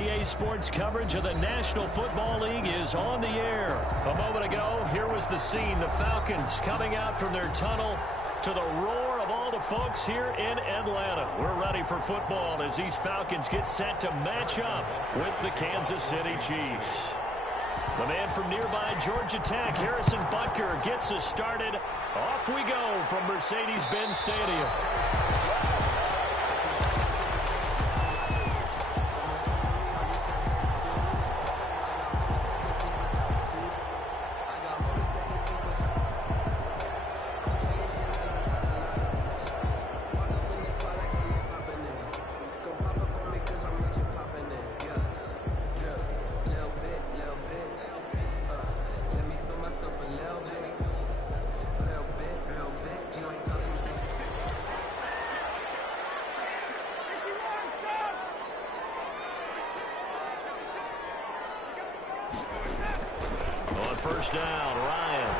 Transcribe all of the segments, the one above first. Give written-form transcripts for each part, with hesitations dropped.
EA Sports coverage of the National Football League is on the air. A moment ago, here was the scene. The Falcons coming out from their tunnel to the roar of all the folks here in Atlanta. We're ready for football as these Falcons get set to match up with the Kansas City Chiefs. The man from nearby Georgia Tech, Harrison Butker, gets us started. Off we go from Mercedes-Benz Stadium. First down, Ryan.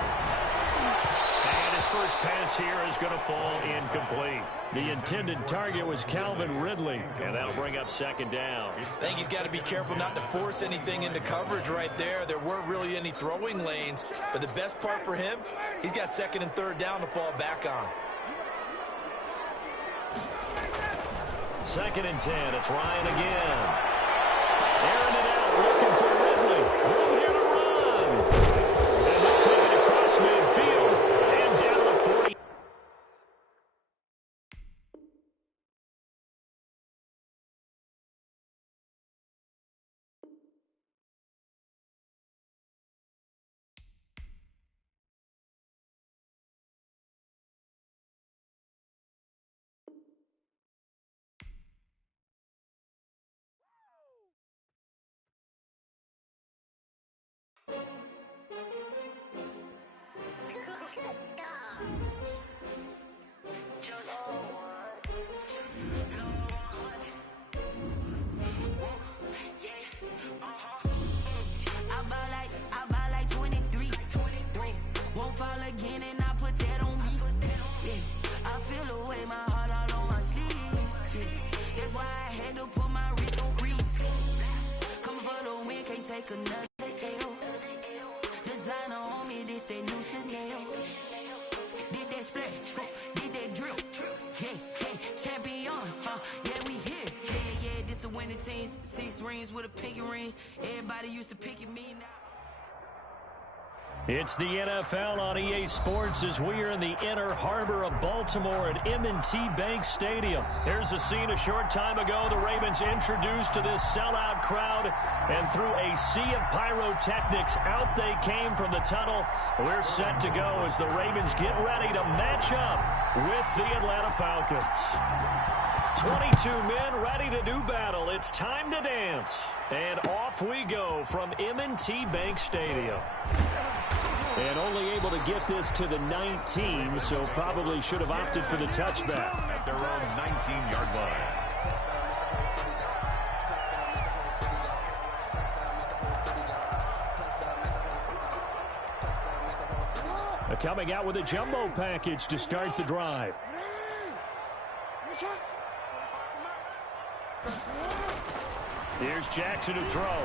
And his first pass here is going to fall incomplete. The intended target was Calvin Ridley, and that'll bring up second down. I think he's got to be careful not to force anything into coverage right there. There weren't really any throwing lanes, but the best part for him, he's got second and third down to fall back on. Second and 10, it's Ryan again. Airing it out, looking for Ridley. Room here to run. And they'll take it across midfield and down to 40. It's the NFL on EA Sports as we are in the inner harbor of Baltimore at M&T Bank Stadium. Here's a scene a short time ago. The Ravens introduced to this sellout crowd, and through a sea of pyrotechnics, out they came from the tunnel. We're set to go as the Ravens get ready to match up with the Atlanta Falcons. 22 men ready to do battle. It's time to dance. And off we go from M&T Bank Stadium. And only able to get this to the 19, so probably should have opted for the touchback. At their own 19-yard line. Coming out with a jumbo package to start the drive. Here's Jackson to throw.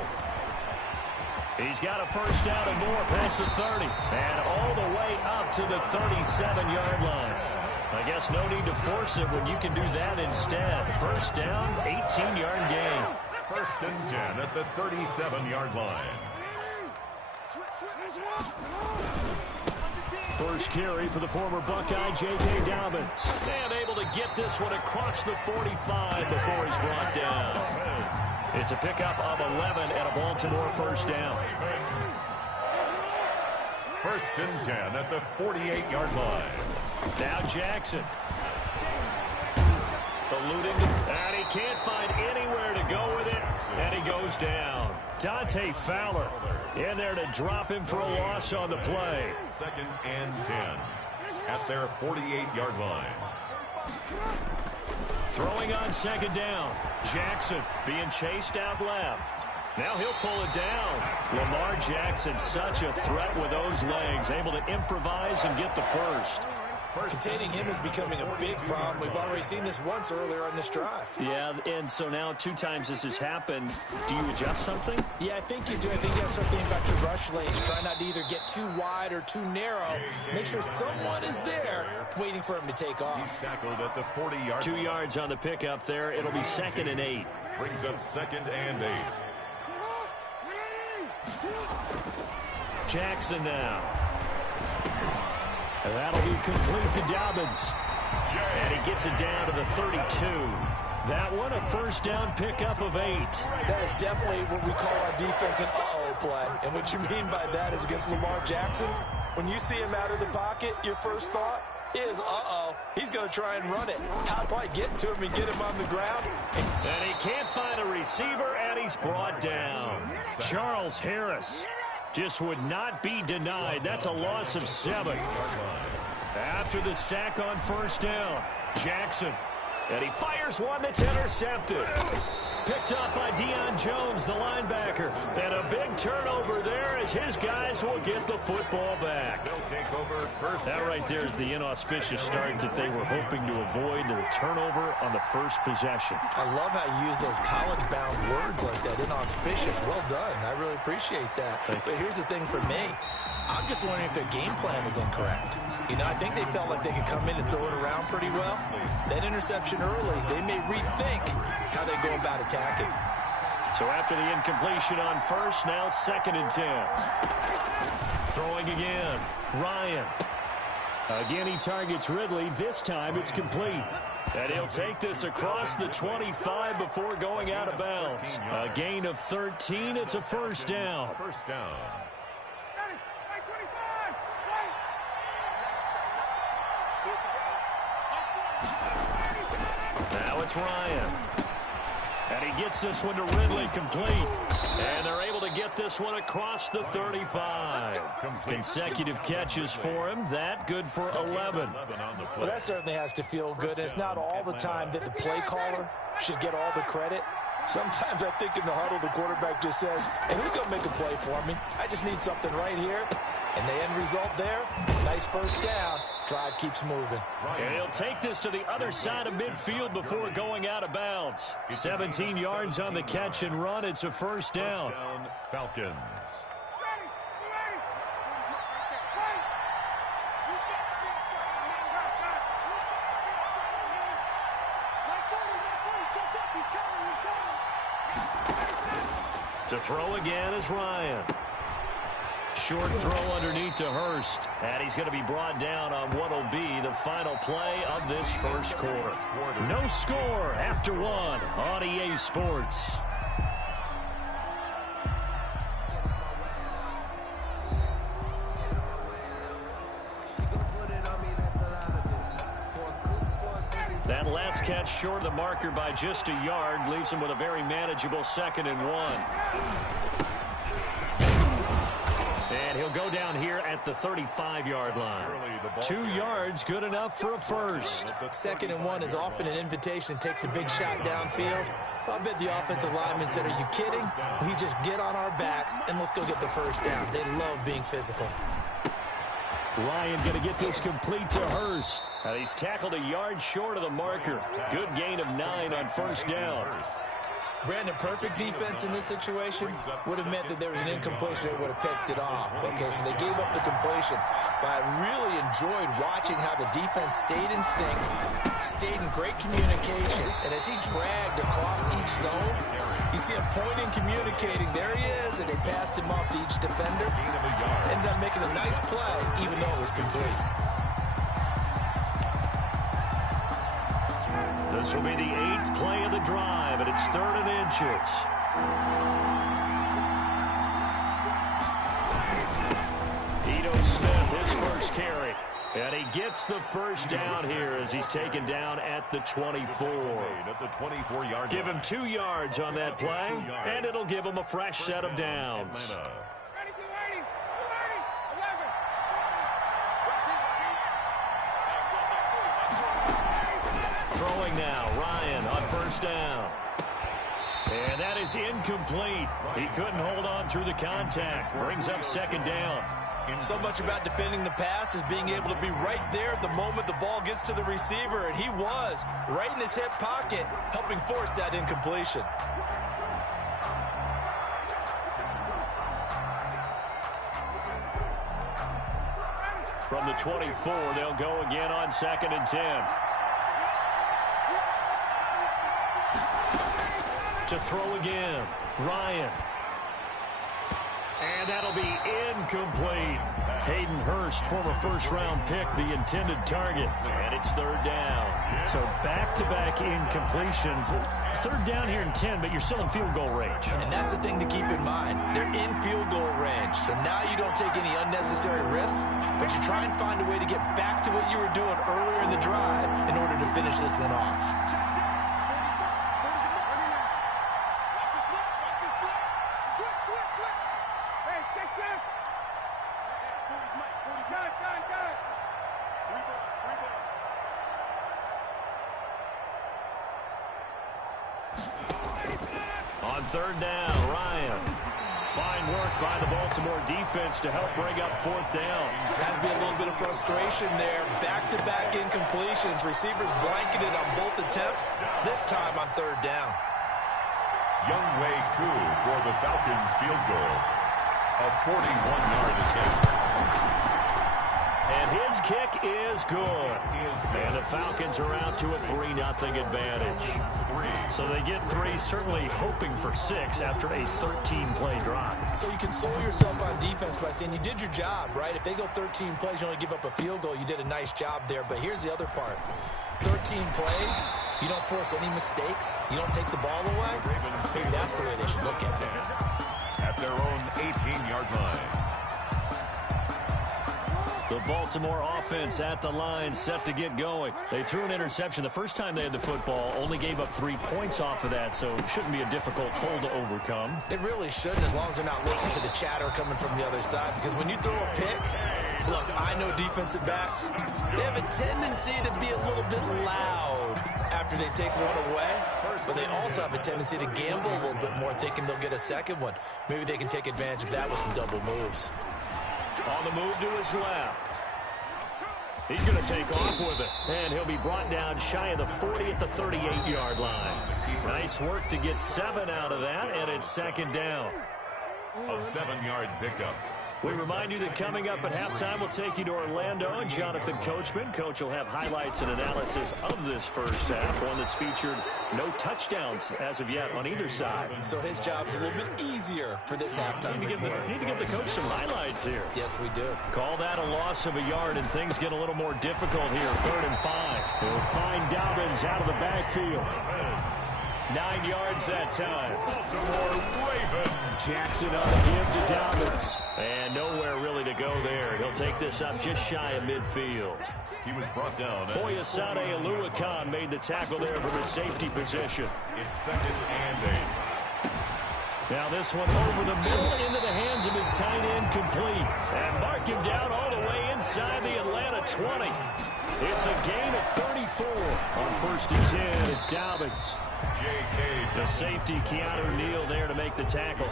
He's got a first down and more past the 30. And all the way up to the 37-yard line. I guess no need to force it when you can do that instead. First down, 18-yard gain. First and 10 at the 37-yard line. First carry for the former Buckeye, J.K. Dobbins. And able to get this one across the 45 before he's brought down. It's a pickup of 11 and a Baltimore first down. First and 10 at the 48-yard line. Now Jackson. Eluding, and he can't find anywhere to go with it, and he goes down. Dante Fowler in there to drop him for a loss on the play. Second and 10 at their 48-yard line. Throwing on second down. Jackson being chased out left. Now he'll pull it down. Lamar Jackson, such a threat with those legs, able to improvise and get the first. Containing him is becoming a big problem. We've already seen this once earlier on this drive. Yeah, and so now 2 times this has happened. Do you adjust something? Yeah, I think you do. I think you got to start thinking about your rush lanes. Try not to either get too wide or too narrow. Make sure someone is there waiting for him to take off. He's tackled at the 40-yard 2 yards on the pickup there. It'll be 2nd and 8. Brings up 2nd and 8. Jackson now. And that'll be complete to Dobbins. And he gets it down to the 32. That one, a first down pickup of 8. That is definitely what we call our defense an uh-oh play. And what you mean by that is against Lamar Jackson, when you see him out of the pocket, your first thought is, uh-oh, he's going to try and run it. How do I get to him and get him on the ground? And he can't find a receiver, and he's brought down. Charles Harris just would not be denied. That's a loss of 7. After the sack on first down, Jackson. And he fires one that's intercepted. Picked up by Deion Jones, the linebacker. And a big turnover there as his guys will get the football back. They'll take over first. That right there is the inauspicious start that they were hoping to avoid, the turnover on the first possession. I love how you use those college-bound words like that, inauspicious. Well done. I really appreciate that. But here's the thing for me. I'm just wondering if their game plan is incorrect. You know, I think they felt like they could come in and throw it around pretty well. That interception early, they may rethink how they go about attacking. So after the incompletion on first, now 2nd and 10. Throwing again, Ryan. Again, he targets Ridley. This time it's complete. And he'll take this across the 25 before going out of bounds. A gain of 13. It's a first down. First down. Now it's Ryan. And he gets this one to Ridley complete. And they're able to get this one across the 35. Consecutive catches for him. That good for 11. Well, that certainly has to feel good. It's not all the time that the play caller should get all the credit. Sometimes I think in the huddle, the quarterback just says, hey, who's going to make a play for me? I just need something right here. And the end result there, nice first down. Drive keeps moving. And he'll take this to the other side of midfield before going out of bounds. 17 yards on the catch and run. It's a first down. Falcons. To throw again is Ryan. Short throw underneath to Hurst. And he's going to be brought down on what will be the final play of this first quarter. No score after 1 on EA Sports. That last catch short of the marker by just a yard leaves him with a very manageable 2nd and 1. And he'll go down here at the 35-yard line. 2 yards, good enough for a first. 2nd and 1 is often an invitation to take the big shot downfield. I bet the offensive lineman said, are you kidding? We just get on our backs and let's go get the first down. They love being physical. Ryan going to get this complete to Hurst. And he's tackled a yard short of the marker. Good gain of 9 on first down. Brandon, perfect defense in this situation would have meant that there was an incompletion that would have picked it off. Okay, so they gave up the completion. But I really enjoyed watching how the defense stayed in sync, stayed in great communication. And as he dragged across each zone, you see him pointing, communicating. There he is, and they passed him off to each defender. Ended up making a nice play, even though it was complete. This will be the 8th play of the drive, and it's 3rd and inches. Ito Smith, his first carry. And he gets the first down here as he's taken down at the 24. Give him 2 yards on that play, and it'll give him a fresh set of downs. Throwing now, Ryan on first down. And that is incomplete. He couldn't hold on through the contact. Brings up 2nd down. So much about defending the pass is being able to be right there at the moment the ball gets to the receiver, and he was right in his hip pocket, helping force that incompletion. From the 24, they'll go again on 2nd and 10. To throw again, Ryan. And that'll be incomplete. Hayden Hurst, former first-round pick, the intended target. And it's 3rd down. So back-to-back incompletions. 3rd down here in 10, but you're still in field goal range. And that's the thing to keep in mind. They're in field goal range. So now you don't take any unnecessary risks, but you try and find a way to get back to what you were doing earlier in the drive in order to finish this one off. On 3rd down, Ryan. Fine work by the Baltimore defense to help bring up 4th down. Has to be a little bit of frustration there. Back-to-back incompletions. Receivers blanketed on both attempts, this time on 3rd down. Younghoe Koo for the Falcons field goal. A 41-yard attempt. And his kick is good. And the Falcons are out to a 3-0 advantage. So they get 3, certainly hoping for 6 after a 13-play drive. So you console yourself on defense by saying you did your job, right? If they go 13 plays, you only give up a field goal, you did a nice job there. But here's the other part. 13 plays, you don't force any mistakes, you don't take the ball away. Maybe that's the way they should look at it. At their own 18-yard line. The Baltimore offense at the line, set to get going. They threw an interception the first time they had the football, only gave up 3 points off of that, so it shouldn't be a difficult hole to overcome. It really shouldn't, as long as they're not listening to the chatter coming from the other side, because when you throw a pick, look, I know defensive backs, they have a tendency to be a little bit loud after they take one away, but they also have a tendency to gamble a little bit more, thinking they'll get a second one. Maybe they can take advantage of that with some double moves. On the move to his left. He's going to take off with it. And he'll be brought down shy of the 40 at the 38-yard line. Nice work to get 7 out of that, and it's 2nd down. A 7-yard pickup. We remind you that coming up at halftime, we'll take you to Orlando and Jonathan Coachman. Coach will have highlights and analysis of this first half, one that's featured no touchdowns as of yet on either side. So his job's a little bit easier for this halftime Need to give the coach some highlights here. Yes, we do. Call that a loss of a yard, and things get a little more difficult here. 3rd and 5. They'll find Dobbins out of the backfield. 9 yards that time. Baltimore Ravens. Jackson on the give to Dobbins. And nowhere really to go there. He'll take this up just shy of midfield. He was brought down. Foyesade Oluwakan made the tackle there from his safety position. It's 2nd and 8. Now this one over the middle into the hands of his tight end, complete. And mark him down all the way inside the Atlanta 20. It's a gain of 34. On 1st and 10, it's Dobbins. The safety, Keanu Neal, there to make the tackle.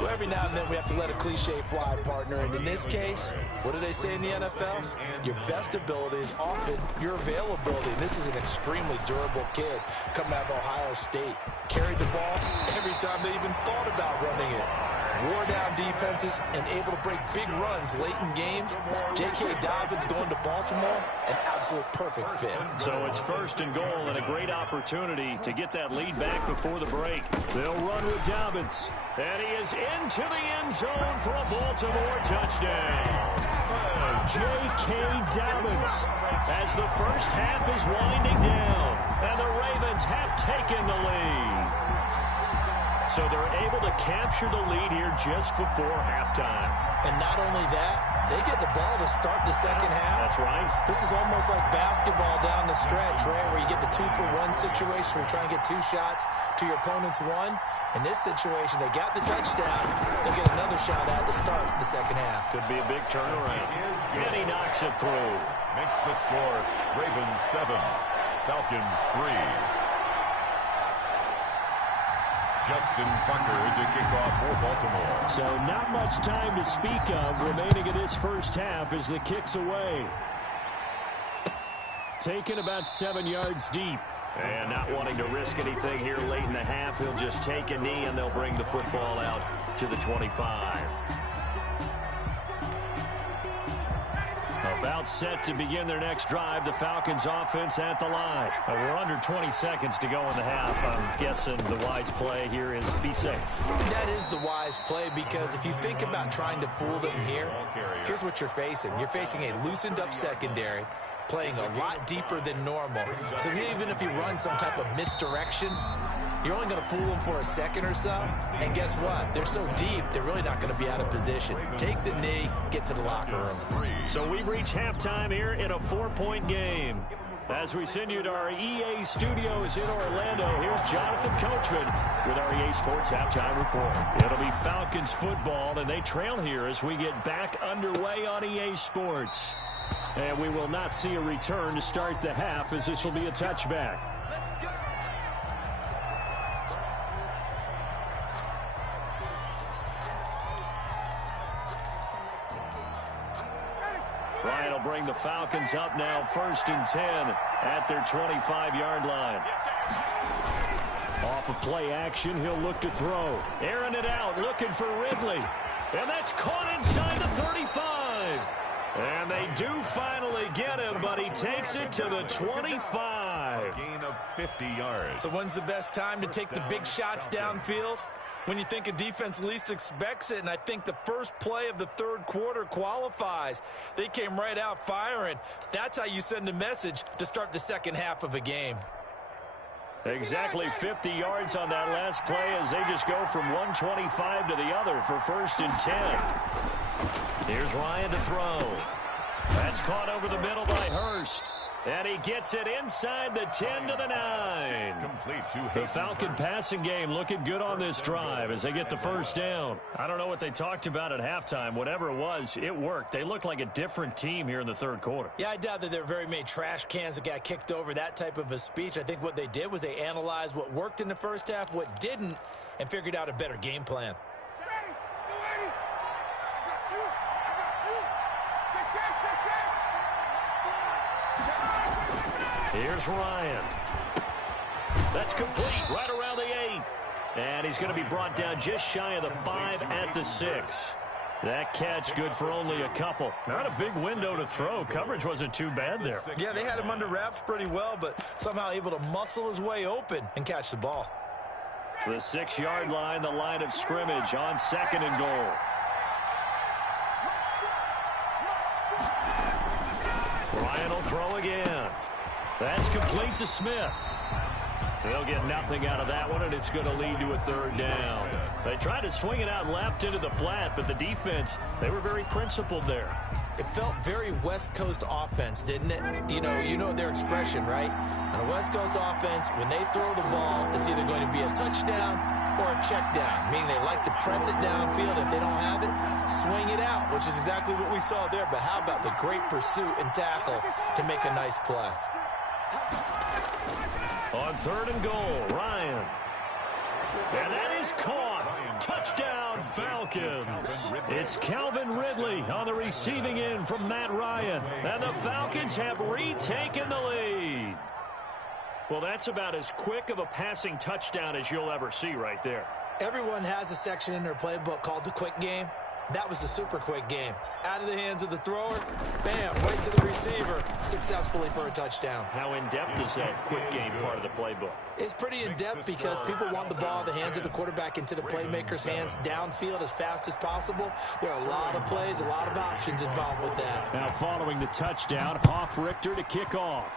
Well, every now and then we have to let a cliche fly, partner. And in this case, what do they say in the NFL? Your best ability is often your availability. And this is an extremely durable kid coming out of Ohio State. Carried the ball every time they even thought about running it. Wore down defenses and able to break big runs late in games. J.K. Dobbins going to Baltimore, an absolute perfect fit. So it's 1st and goal and a great opportunity to get that lead back before the break. They'll run with Dobbins. And he is into the end zone for a Baltimore touchdown. J.K. Dobbins as the first half is winding down. And the Ravens have taken the lead. So they're able to capture the lead here just before halftime. And not only that, they get the ball to start the second half. That's right. This is almost like basketball down the stretch, right, where you get the 2-for-1 situation where you try and get 2 shots to your opponent's 1. In this situation, they got the touchdown. They'll get another shot out to start the second half. Could be a big turnaround. And he knocks it through. Makes the score Ravens 7, Falcons 3. Justin Tucker to kick off for Baltimore. So not much time to speak of remaining in this first half as the kick's away. Taken about 7 yards deep. And not wanting to risk anything here late in the half, he'll just take a knee and they'll bring the football out to the 25. About set to begin their next drive, the Falcons offense at the line. We're under 20 seconds to go in the half. I'm guessing the wise play here is be safe. That is the wise play, because if you think about trying to fool them here, here's what you're facing. You're facing a loosened up secondary, playing a lot deeper than normal. So even if you run some type of misdirection, you're only going to fool them for a second or so. And guess what? They're so deep, they're really not going to be out of position. Take the knee, get to the locker room. So we've reached halftime here in a 4-point game. As we send you to our EA studios in Orlando, here's Jonathan Coachman with our EA Sports Halftime Report. It'll be Falcons football, and they trail here as we get back underway on EA Sports. And we will not see a return to start the half, as this will be a touchback. Ryan will bring the Falcons up now, 1st and 10 at their 25-yard line. Off of play action, he'll look to throw. Airing it out, looking for Ridley. And that's caught inside the 35. And they do finally get him, but he takes it to the 25. Gain of 50 yards. So when's the best time to take the big shots downfield? When you think a defense least expects it, and I think the first play of the third quarter qualifies. They came right out firing. That's how you send a message to start the second half of a game. Exactly 50 yards on that last play as they just go from 125 to the other for 1st and 10. Here's Ryan to throw. That's caught over the middle by Hurst. And he gets it inside the 10 to the 9. The Falcon passing game looking good on this drive as they get the first down. I don't know what they talked about at halftime. Whatever it was, it worked. They look like a different team here in the third quarter. Yeah, I doubt that there are very many trash cans that got kicked over, that type of a speech. I think what they did was they analyzed what worked in the first half, what didn't, and figured out a better game plan. Here's Ryan. That's complete right around the 8. And he's going to be brought down just shy of the 5 at the 6. That catch good for only a couple. Not a big window to throw. Coverage wasn't too bad there. Yeah, they had him under wraps pretty well, but somehow able to muscle his way open and catch the ball. The 6-yard line, the line of scrimmage on 2nd and goal. Ryan will throw again. That's complete to Smith. They'll get nothing out of that one, and it's going to lead to a 3rd down. They tried to swing it out left into the flat, but the defense, they were very principled there. It felt very West Coast offense, didn't it? You know their expression, right? On a West Coast offense, when they throw the ball, it's either going to be a touchdown or a check down, meaning they like to press it downfield. If they don't have it, swing it out, which is exactly what we saw there. But how about the great pursuit and tackle to make a nice play? On 3rd and goal, Ryan. And that is caught. Touchdown, Falcons. It's Calvin Ridley on the receiving end from Matt Ryan. And the Falcons have retaken the lead. Well, that's about as quick of a passing touchdown as you'll ever see right there. Everyone has a section in their playbook called the quick game. That was the super quick game. Out of the hands of the thrower, bam, right to the receiver, successfully for a touchdown. How in-depth is that quick game part of the playbook? It's pretty in-depth because people want the ball in the hands of the quarterback into the playmaker's hands downfield as fast as possible. There are a lot of plays, a lot of options involved with that. Now following the touchdown, Hoff-Richter to kick off.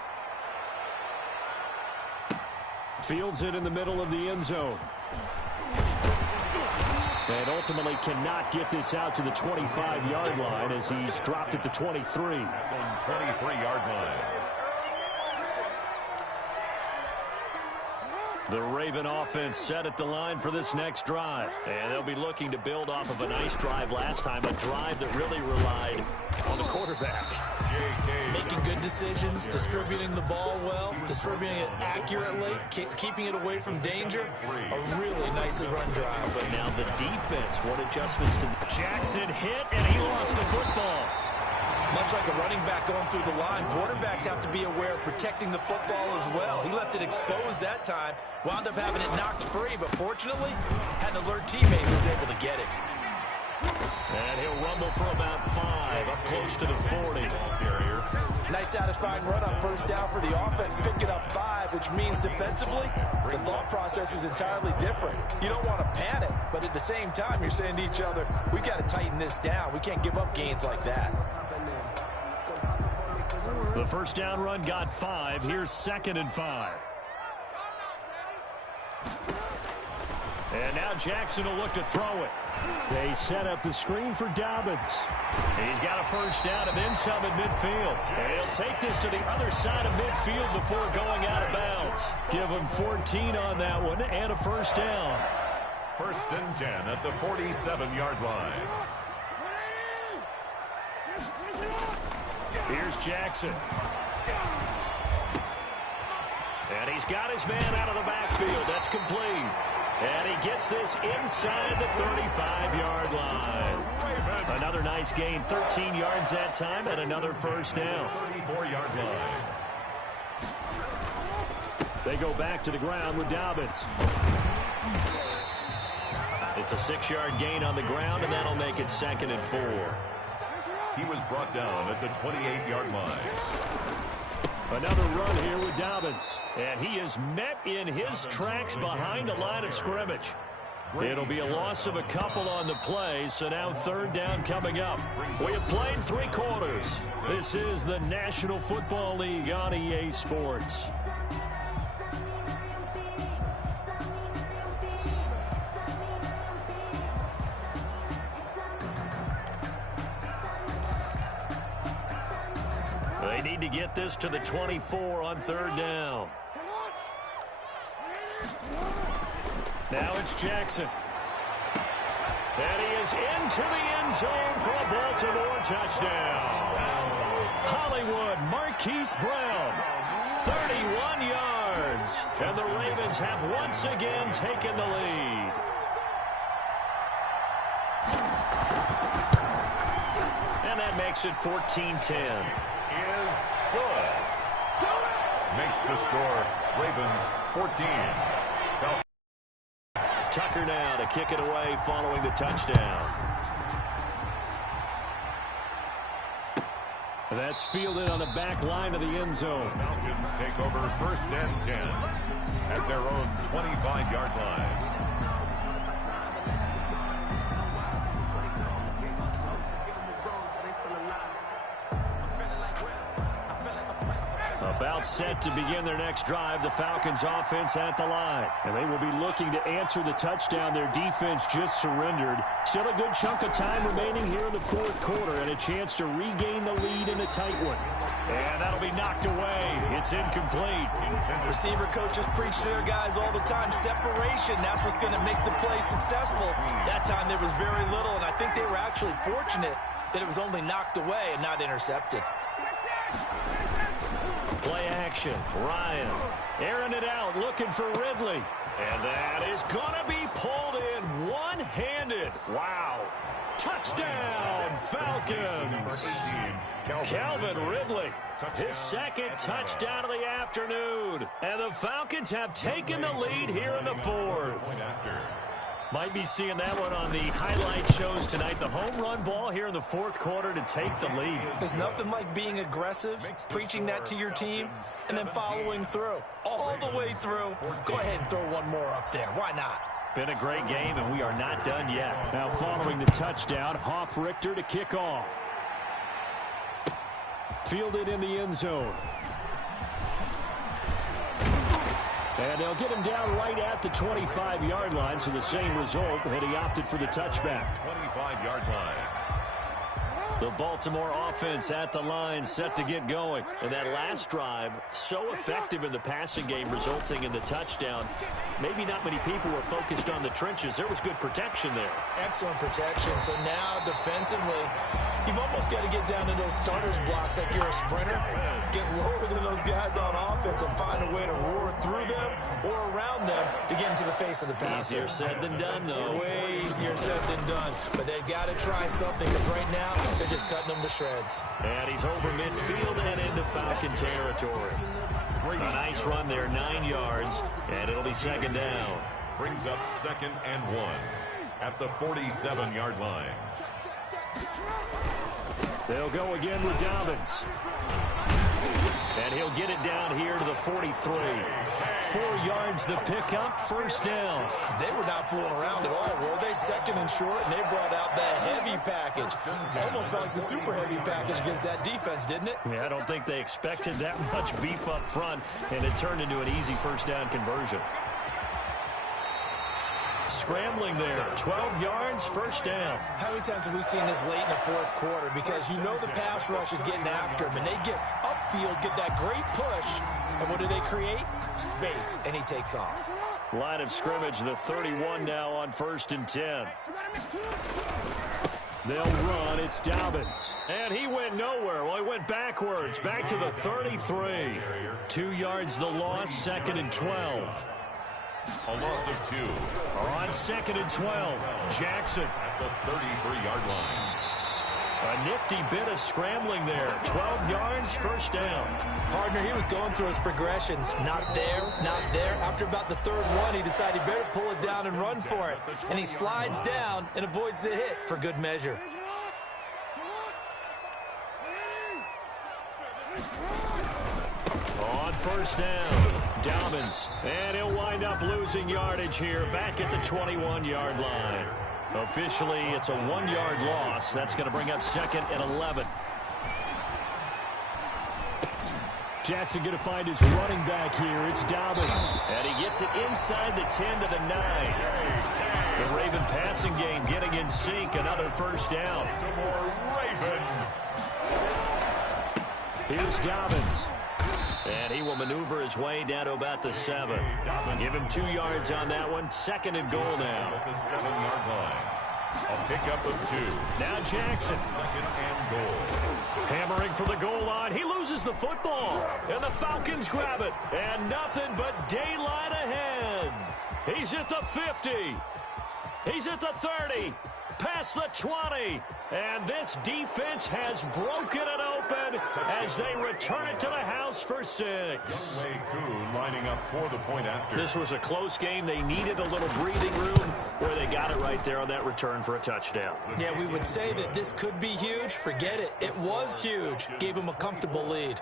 Fields it in the middle of the end zone. And ultimately cannot get this out to the 25-yard line as he's dropped at the 23. 23-yard line. The Raven offense set at the line for this next drive. And they'll be looking to build off of a nice drive last time, a drive that really relied on the quarterback. Making good decisions, distributing the ball well, distributing it accurately, keeping it away from danger. A really nicely run drive. But now the defense, what adjustments to Jackson hit, and he lost the football. Much like a running back going through the line, quarterbacks have to be aware of protecting the football as well. He left it exposed that time, wound up having it knocked free, but fortunately, had an alert teammate who was able to get it. And he'll rumble for about 5, up close to the 40. Nice satisfying run on first down for the offense, picking up 5, which means defensively, the thought process is entirely different. You don't want to panic, but at the same time, you're saying to each other, we got to tighten this down. We can't give up gains like that. The first down run got 5. Here's 2nd and 5. And now Jackson will look to throw it. They set up the screen for Dobbins. He's got a first down of in some at midfield. And he'll take this to the other side of midfield before going out of bounds. Give him 14 on that one and a first down. 1st and 10 at the 47-yard line. Here's Jackson. And he's got his man out of the backfield. That's complete. And he gets this inside the 35-yard line. Another nice gain, 13 yards that time, and another first down. 34-yard line. They go back to the ground with Dobbins. It's a 6-yard gain on the ground, and that'll make it 2nd and 4. He was brought down at the 28-yard line. Another run here with Dobbins. And he is met in his tracks behind the line of scrimmage. It'll be a loss of a couple on the play, so now 3rd down coming up. We have played 3 quarters. This is the National Football League on EA Sports. They need to get this to the 24 on 3rd down. Now it's Jackson. And he is into the end zone for a Baltimore touchdown. Hollywood Marquise Brown, 31 yards. And the Ravens have once again taken the lead. And that makes it 14-10. Is good. Makes the score Ravens 14. Tucker now to kick it away following the touchdown. That's fielded on the back line of the end zone. Falcons take over 1st and 10 at their own 25-yard line. About set to begin their next drive, the Falcons offense at the line. And they will be looking to answer the touchdown their defense just surrendered. Still a good chunk of time remaining here in the 4th quarter and a chance to regain the lead in a tight one. And that'll be knocked away. It's incomplete. Receiver coaches preach to their guys all the time. Separation, that's what's going to make the play successful. That time there was very little, and I think they were actually fortunate that it was only knocked away and not intercepted. Play action. Ryan airing it out, looking for Ridley. And that is going to be pulled in one-handed. Wow. Touchdown, Falcons. Calvin Ridley, his 2nd touchdown of the afternoon. And the Falcons have taken the lead here in the 4th. Might be seeing that one on the highlight shows tonight. The home run ball here in the 4th quarter to take the lead. There's nothing like being aggressive, preaching that to your team, and then following through. All the way through. Go ahead and throw one more up there. Why not? Been a great game, and we are not done yet. Now following the touchdown, Hoff-Richter to kick off. Fielded in the end zone. And they'll get him down right at the 25-yard line, so the same result, and he opted for the touchback. 25-yard line. The Baltimore offense at the line, set to get going. And that last drive, so effective in the passing game, resulting in the touchdown. Maybe not many people were focused on the trenches. There was good protection there. Excellent protection. So now defensively, you've almost got to get down to those starters blocks like you're a sprinter. Get lower than those guys on offense and find a way to roar through them or around them to get into the face of the passer. Easier said than done, though. Way easier said than done. But they've got to try something, because right now they're just cutting them to shreds. And he's over midfield and into Falcon territory. A nice run there, 9 yards, and it'll be second down. Brings up 2nd and 1 at the 47-yard line. They'll go again with Dobbins. And he'll get it down here to the 43. 4 yards the pickup, first down. They were not fooling around at all, were they? 2nd and short, and they brought out the heavy package. Almost felt like the super heavy package against that defense, didn't it? Yeah, I don't think they expected that much beef up front, and it turned into an easy first down conversion. Scrambling there, 12 yards, first down. How many times have we seen this late in the fourth quarter? Because you know the pass rush is getting after him, and they get upfield, get that great push, and what do they create? Space, and he takes off. Line of scrimmage, the 31 now on 1st and 10. They'll run, it's Dobbins. And he went nowhere. Well, he went backwards, back to the 33. 2 yards the loss, 2nd and 12. A loss of 2. On 2nd and 12, Jackson. At the 33-yard line. A nifty bit of scrambling there. 12 yards, first down. Partner, he was going through his progressions. Not there, not there. After about the 3rd one, he decided he better pull it down and run for it. And he slides down and avoids the hit for good measure. On first down, Dobbins. And he'll wind up losing yardage here back at the 21-yard line. Officially, it's a 1-yard loss. That's going to bring up 2nd and 11. Jackson going to find his running back here. It's Dobbins. And he gets it inside the 10 to the 9. The Raven passing game getting in sync. Another first down. Here's Dobbins. And he will maneuver his way down to about the 7. Give him 2 yards on that one. 2nd and goal now. At the 7-yard line. A pickup of 2. Now Jackson. 2nd and goal. Hammering for the goal line. He loses the football. And the Falcons grab it. And nothing but daylight ahead. He's at the 50. He's at the 30. Past the 20. And this defense has broken it open as they return it to the house for 6. Lining up for the point after. This was a close game. They needed a little breathing room where they got it right there on that return for a touchdown. Yeah, we would say that this could be huge. Forget it. It was huge. Gave him a comfortable lead.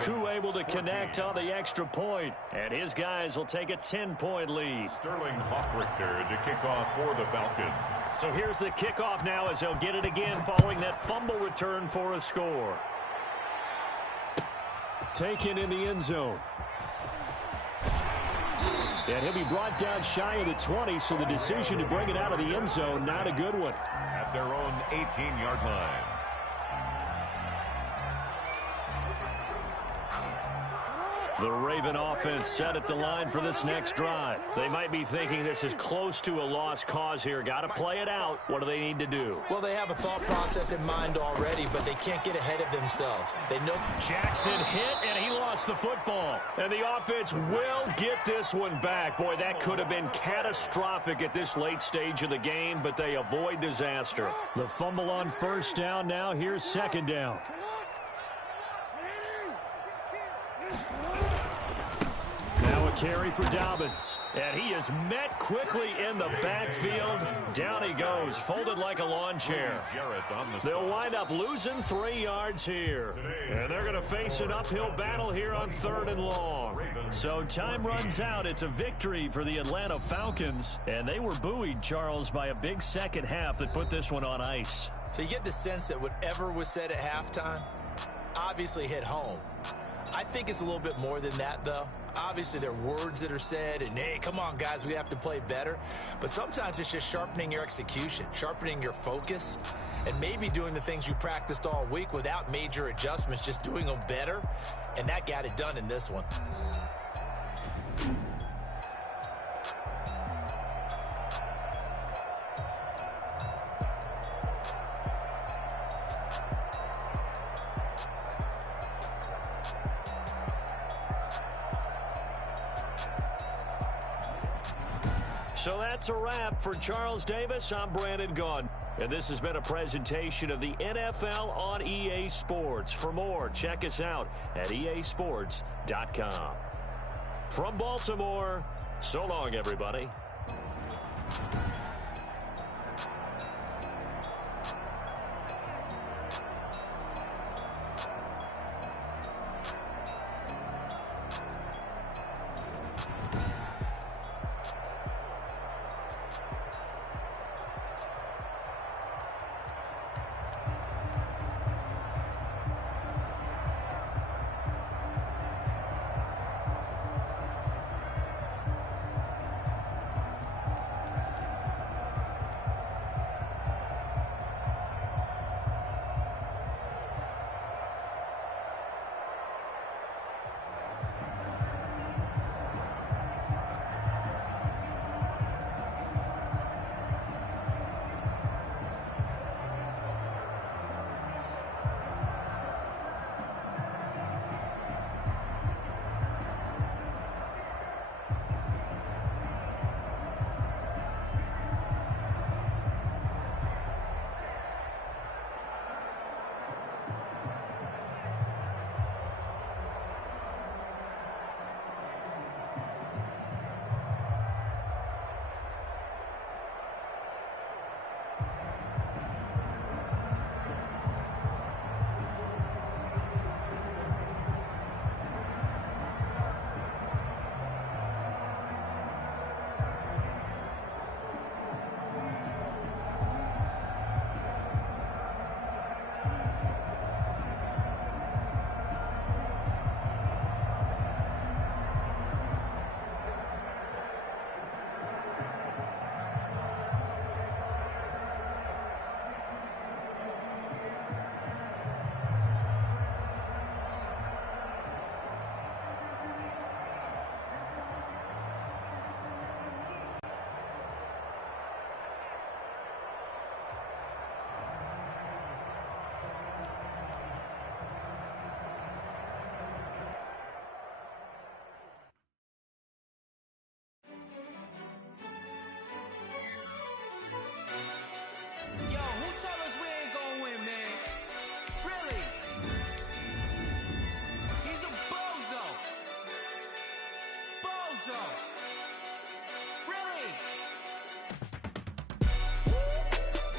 Koo able to connect on the extra point, and his guys will take a 10-point lead. Sterling Hoffrichter to kick off for the Falcons. So here's the kickoff now as they'll get it again following that fumble return for a score. Taken in the end zone. And he'll be brought down shy of the 20, so the decision to bring it out of the end zone, not a good one. At their own 18-yard line. The Raven offense set at the line for this next drive. They might be thinking this is close to a lost cause here. Got to play it out. What do they need to do? Well, they have a thought process in mind already, but they can't get ahead of themselves. They know Jackson hit, and he lost the football. And the offense will get this one back. Boy, that could have been catastrophic at this late stage of the game, but they avoid disaster. The fumble on first down now. Here's second down. Now a carry for Dobbins. And he is met quickly in the backfield. Down he goes, folded like a lawn chair. They'll wind up losing 3 yards here. And they're going to face an uphill battle here on 3rd and long. So time runs out. It's a victory for the Atlanta Falcons. And they were buoyed, Charles, by a big second half that put this one on ice. So you get the sense that whatever was said at halftime obviously hit home. I think it's a little bit more than that, though. Obviously, there are words that are said, and, hey, come on, guys, we have to play better. But sometimes it's just sharpening your execution, sharpening your focus. and maybe doing the things you practiced all week without major adjustments, just doing them better, and that got it done in this one. So that's a wrap for Charles Davis. I'm Brandon Gaudin. And this has been a presentation of the NFL on EA Sports. For more, check us out at easports.com. From Baltimore, so long, everybody.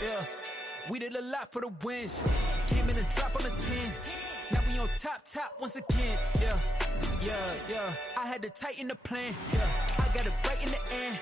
Yeah, we did a lot for the wins. Came in and drop on the 10. Now we on top once again. Yeah. I had to tighten the plan. Yeah, I got it right in the end.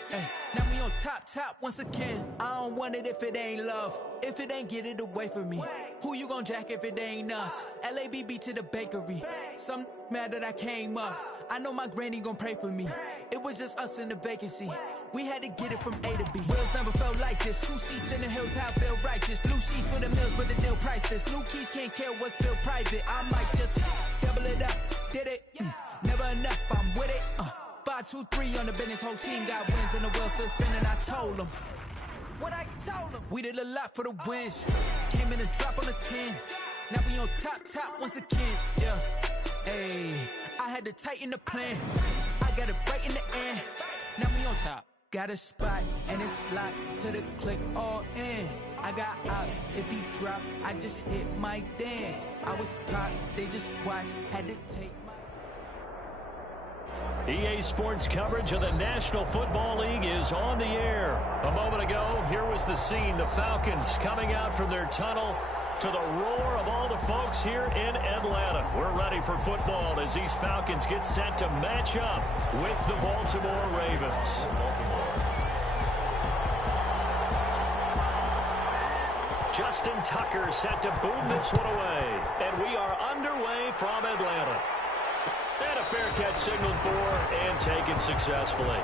Now we on top once again. I don't want it if it ain't love. If it ain't, get it away from me. Who you gon' jack if it ain't us? LABB to the bakery. Some mad that I came up. I know my granny gon' pray for me. It was just us in the vacancy. We had to get it from A to B. Wheels never felt like this. 2 seats in the hills, how I feel righteous. Blue sheets for the mills, but the deal priceless. New keys can't care what's still private. I might just double it up. Did it? Never enough, I'm with it. 5, 2, 3 on the business. Whole team got wins and the wheels still spinning. I told them what I told them. We did a lot for the wins. Came in and drop on the 10. Now we on top once again. Yeah. Hey, I had to tighten the plan. I got it right in the end. Now we on top. Got a spot and it's locked to the click all in. I got ops. If he drop, I just hit my dance. I was popped, they just watched. Had to take my... EA Sports coverage of the National Football League is on the air. A moment ago, here was the scene. The Falcons coming out from their tunnel to the roar of all the folks here in Atlanta. We're ready for football as these Falcons get set to match up with the Baltimore Ravens. Justin Tucker set to boom this one away. And we are underway from Atlanta. And a fair catch signaled for and taken successfully.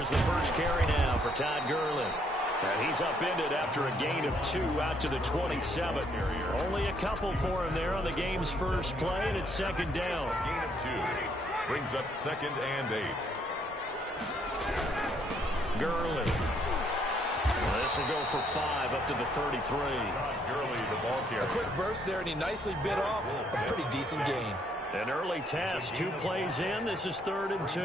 Here's the first carry now for Todd Gurley. And he's upended after a gain of 2 out to the 27. Only a couple for him there on the game's first play, and it's second down. Gain of 2 brings up 2nd and 8. Gurley. This will go for 5 up to the 33. Todd Gurley, the ball carrier. A quick burst there, and he nicely bit off a pretty decent gain. An early test, 2 plays in. This is 3rd and 2.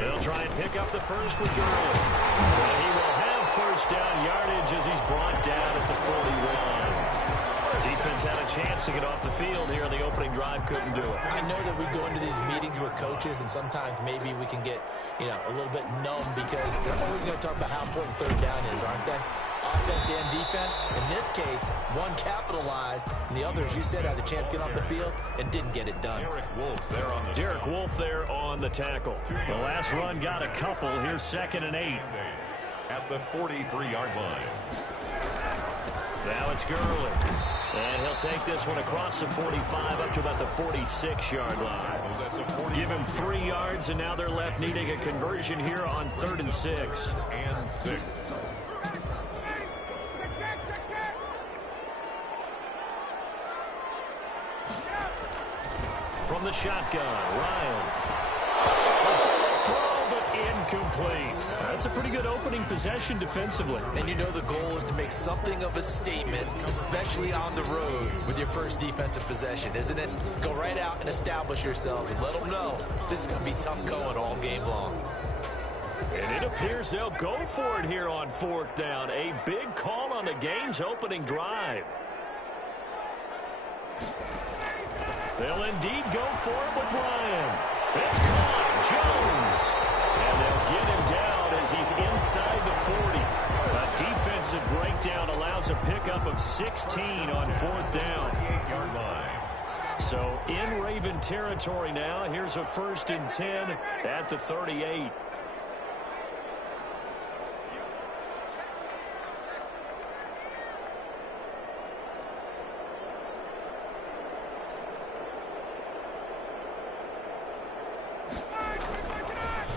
They'll try and pick up the first with Gurley. And he will have first down yardage as he's brought down at the 41. Defense had a chance to get off the field here in the opening drive, couldn't do it. I know that we go into these meetings with coaches, and sometimes maybe we can get, a little bit numb because they're always going to talk about how important 3rd down is, aren't they? Offense and defense. In this case, one capitalized, and the other, as you said, had a chance to get off the field and didn't get it done. Derek Wolfe there on the tackle. The last run got a couple. Here's 2nd and 8. At the 43-yard line. Now it's Gurley. And he'll take this one across the 45 up to about the 46-yard line. Give him 3 yards, and now they're left needing a conversion here on 3rd and 6. And 6. From the shotgun, Ryan. Throw, but incomplete. That's a pretty good opening possession defensively. And you know the goal is to make something of a statement, especially on the road with your first defensive possession, isn't it? Go right out and establish yourselves and let them know this is going to be tough going all game long. And it appears they'll go for it here on 4th down. A big call on the game's opening drive. They'll indeed go for it with Ryan. It's caught. Jones. And they'll get him down as he's inside the 40. A defensive breakdown allows a pickup of 16 on 4th down. 8-yard line. So in Raven territory now. Here's a 1st and 10 at the 38.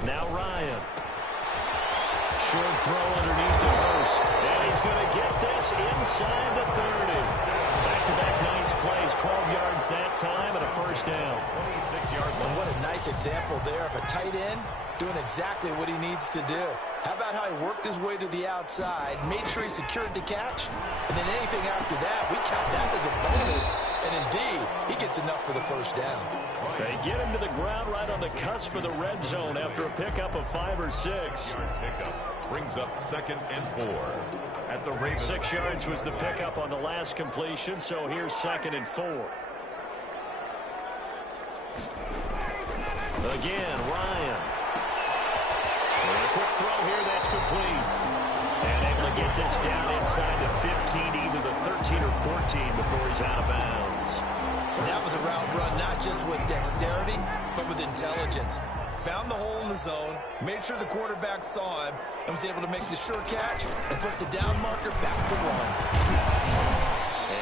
Now Ryan. Short throw underneath to Hurst. And he's going to get this inside the 30. Back-to-back nice plays. 12 yards that time and a 1st down. 26-yard line. And what a nice example there of a tight end doing exactly what he needs to do. How about how he worked his way to the outside, made sure he secured the catch, and then anything after that, we count that as a bonus. And indeed, he gets enough for the 1st down. They get him to the ground right on the cusp of the red zone after a pickup of 5 or 6. Pickup brings up 2nd and 4 at the Ravens. 6 yards was the pickup on the last completion, so here's 2nd and 4. Again, Ryan. And a quick throw here, that's complete. And able to get this down inside the 15, either the 13 or 14 before he's out of bounds. That was a route run not just with dexterity, but with intelligence. Found the hole in the zone, made sure the quarterback saw him, and was able to make the sure catch and put the down marker back to run.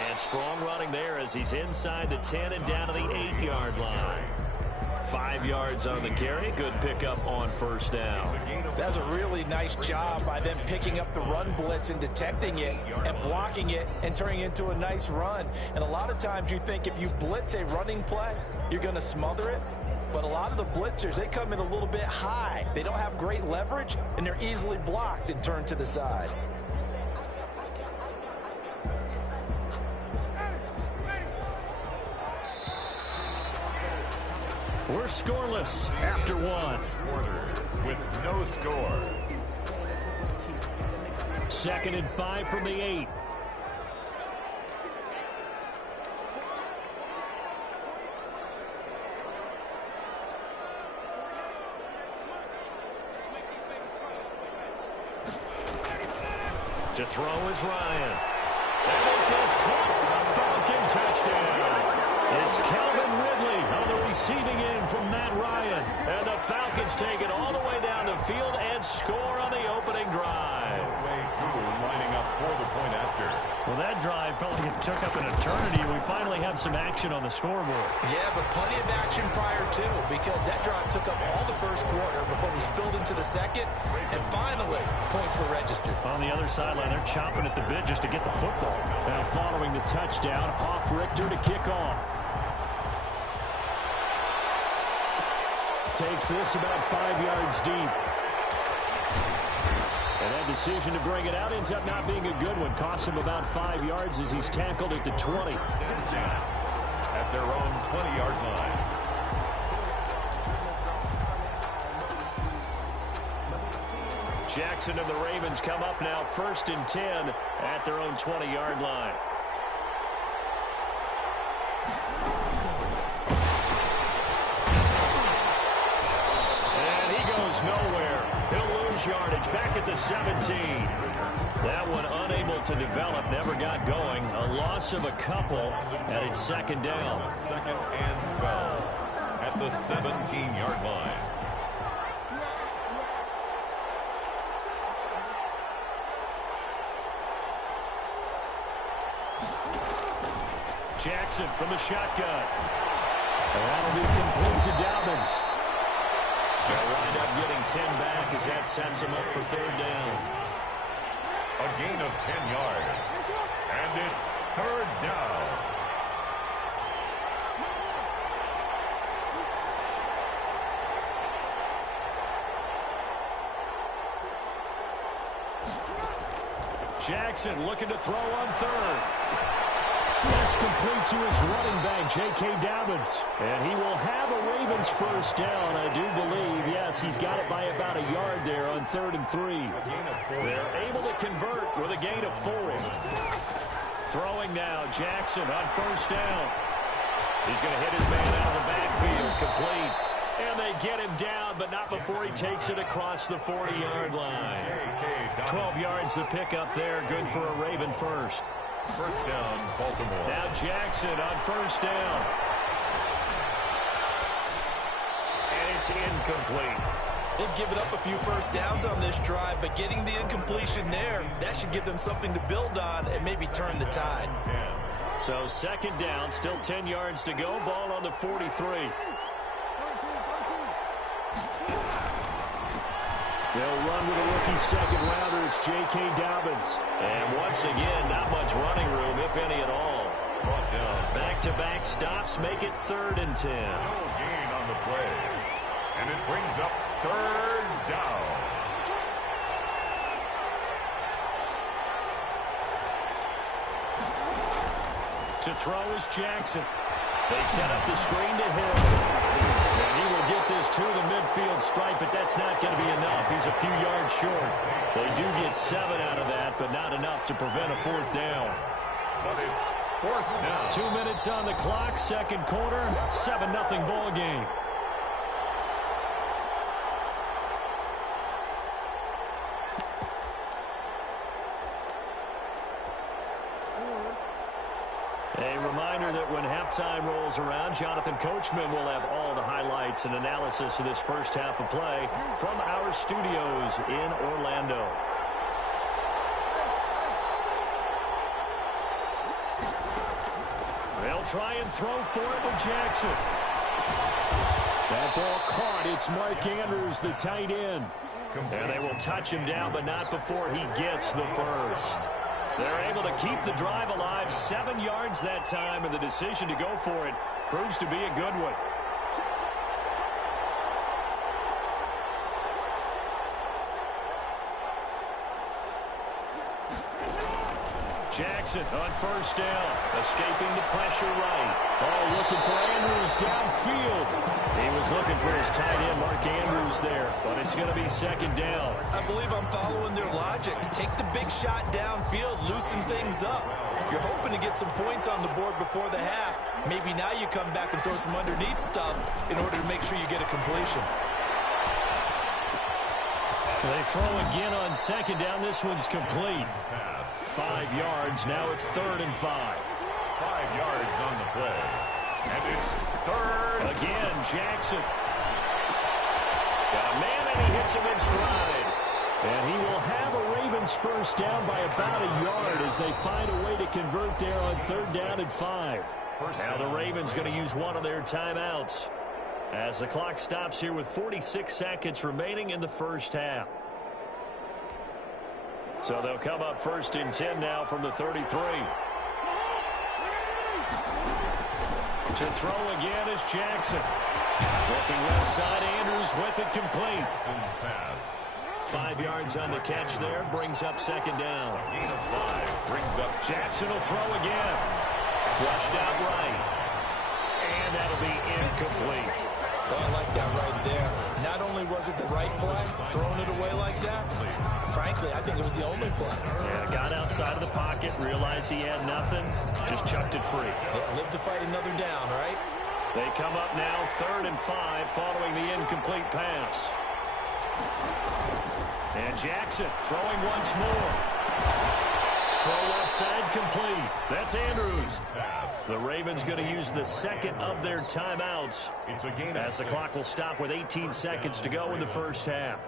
And strong running there as he's inside the 10 and down to the 8-yard line. 5 yards on the carry. Good pickup on 1st down. That's a really nice job by them picking up the run blitz and detecting it and blocking it and turning it into a nice run. And a lot of times you think if you blitz a running play, you're going to smother it. But a lot of the blitzers, they come in a little bit high. They don't have great leverage, and they're easily blocked and turned to the side. We're scoreless after 1. Quarter with no score. 2nd and 5 from the 8. To throw is Ryan. And this is caught for a Falcon touchdown. It's Calvin Ridley on the the receiving end from Matt Ryan. And the Falcons take it all the way down the field and score on the opening drive. Way through, lining up for the point after. Well, that drive felt like it took up an eternity. We finally have some action on the scoreboard. Yeah, but plenty of action prior to, because that drive took up all the first quarter before we spilled into the second, and finally, points were registered. On the other sideline, they're chomping at the bit just to get the football. Now following the touchdown, Hoff-Richter to kick off. Takes this about 5 yards deep. And that decision to bring it out ends up not being a good one. Costs him about 5 yards as he's tackled at the 20. At their own 20-yard line. Jackson and the Ravens come up now 1st and 10 at their own 20-yard line. And he goes nowhere. He'll lose yardage back at the 17. That one unable to develop, never got going. A loss of a couple, and it's 2nd down. 2nd and 12 at the 17-yard line. Jackson from the shotgun. And that'll be complete to Dobbins. They'll wind up getting 10 back as that sets him up for 3rd down. A gain of 10 yards. And it's 3rd down. Jackson looking to throw on 3rd. That's complete to his running back, J.K. Dobbins. And he will have a Ravens 1st down, I do believe. Yes, he's got it by about a yard there on 3rd and 3. They're able to convert with a gain of 4. Throwing now, Jackson on 1st down. He's going to hit his man out of the backfield, complete. And they get him down, but not before he takes it across the 40-yard line. 12 yards to pick up there, good for a Raven 1st. 1st down, Baltimore. Now Jackson on 1st down. And it's incomplete. They've given up a few 1st downs on this drive, but getting the incompletion there, that should give them something to build on and maybe turn the tide. So 2nd down, still 10 yards to go. Ball on the 43. They'll run with a rookie 2nd rounder. It's J.K. Dobbins. And once again, not much running room, if any at all. Brought down. Back-to-back stops make it 3rd and 10. No gain on the play. And it brings up 3rd down. To throw is Jackson. They set up the screen to him. And he will get this to the midfield stripe, but that's not going to be enough. He's a few yards short. They do get 7 out of that, but not enough to prevent a 4th down. But it's 4th down. 2 minutes on the clock, 2nd quarter, 7-0 ball game. A reminder that when halftime rolls around, Jonathan Coachman will have all the highlights and analysis of this 1st half of play from our studios in Orlando. They'll try and throw for it with Jackson. That ball caught. It's Mark Andrews, the tight end. And they will touch him down, but not before he gets the 1st. They're able to keep the drive alive, 7 yards that time, and the decision to go for it proves to be a good one. Jackson on 1st down, escaping the pressure right. Oh, looking for Andrews downfield. He was looking for his tight end, Mark Andrews, there, but it's going to be 2nd down. I believe I'm following their logic. Take the big shot downfield, loosen things up. You're hoping to get some points on the board before the half. Maybe now you come back and throw some underneath stuff in order to make sure you get a completion. They throw again on 2nd down. This one's complete. 5 yards. Now it's 3rd and 5. 5 yards on the play. And it's 3rd Again, Jackson. Got a man, and he hits him in stride. And he will have a Ravens first down by about a yard as they find a way to convert there on 3rd down and 5. Now the Ravens going to use one of their timeouts as the clock stops here with 46 seconds remaining in the first half. So they'll come up 1st and 10 now from the 33. To throw again is Jackson. Looking left side, Andrews with it complete. 5 yards on the catch there, brings up 2nd down. Gain of 5 brings up Jackson will throw again. Flushed out right. And that'll be incomplete. Well, I like that right there. Not only was it the right play, throwing it away like that, frankly, I think it was the only play. Yeah, got outside of the pocket, realized he had nothing, just chucked it free. Yeah, live to fight another down, right? They come up now 3rd and 5 following the incomplete pass. And Jackson throwing once more. Throw left side complete. That's Andrews. The Ravens going to use the 2nd of their timeouts as the clock will stop with 18 seconds to go in the first half.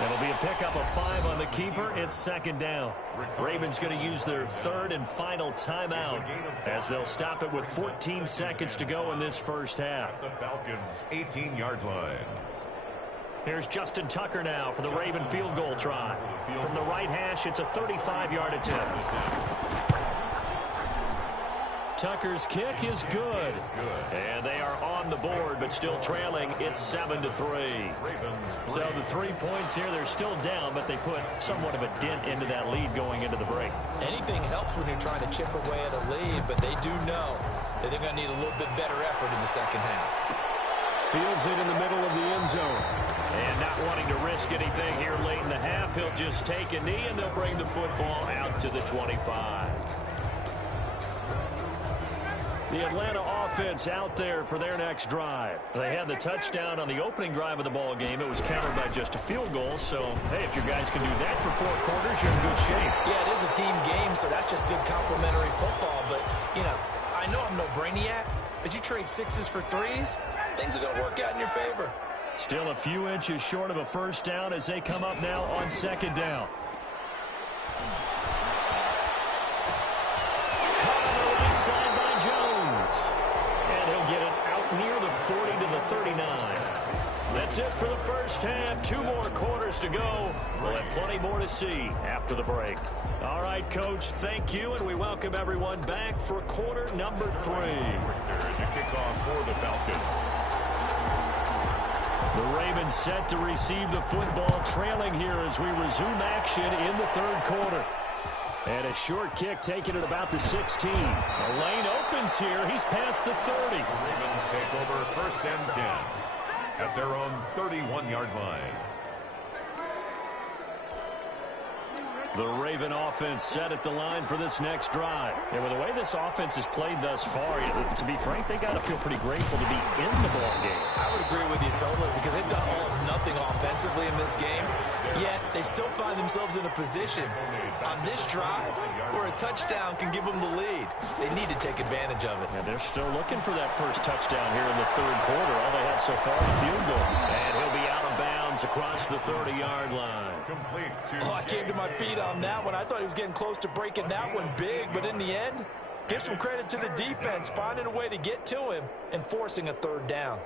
It'll be a pickup of 5 on the keeper. It's 2nd down. Ravens going to use their 3rd and final timeout as they'll stop it with 14 seconds to go in this first half. The Falcons' 18-yard line. Here's Justin Tucker now for the Raven field goal try. From the right hash, it's a 35-yard attempt. Tucker's kick is good. And they are on the board, but still trailing. It's 7-3. So the 3 points here, they're still down, but they put somewhat of a dent into that lead going into the break. Anything helps when you're trying to chip away at a lead, but they do know that they're going to need a little bit better effort in the second half. Fields it in the middle of the end zone. And not wanting to risk anything here late in the half, he'll just take a knee, and they'll bring the football out to the 25. The Atlanta offense out there for their next drive. They had the touchdown on the opening drive of the ball game. It was countered by just a field goal. So, hey, if your guys can do that for 4 quarters, you're in good shape. Yeah, it is a team game, so that's just good complimentary football. But, you know, I know I'm no brainiac, but you trade 6s for 3s, things are going to work out in your favor. Still a few inches short of a first down as they come up now on 2nd down. Caught on the right side by Jones. And he'll get it out near the 40 to the 39. That's it for the first half. 2 more quarters to go. We'll have plenty more to see after the break. All right, Coach, thank you, and we welcome everyone back for quarter number 3. The kickoff for the Falcons. The Ravens set to receive the football, trailing here as we resume action in the 3rd quarter. And a short kick taken at about the 16. The lane opens here. He's past the 30. The Ravens take over 1st and 10 at their own 31-yard line. The Raven offense set at the line for this next drive. And with the way this offense has played thus far, to be frank, they got to feel pretty grateful to be in the ball game. I would agree with you totally because they've done all of nothing offensively in this game, yet they still find themselves in a position on this drive where a touchdown can give them the lead. They need to take advantage of it. And they're still looking for that first touchdown here in the 3rd quarter. All they had so far, the field goal. And he'll be out of bounds across the 30-yard line. Oh, I came to my feet on that one. I thought he was getting close to breaking that one big, but in the end, give some credit to the defense, finding a way to get to him and forcing a 3rd down.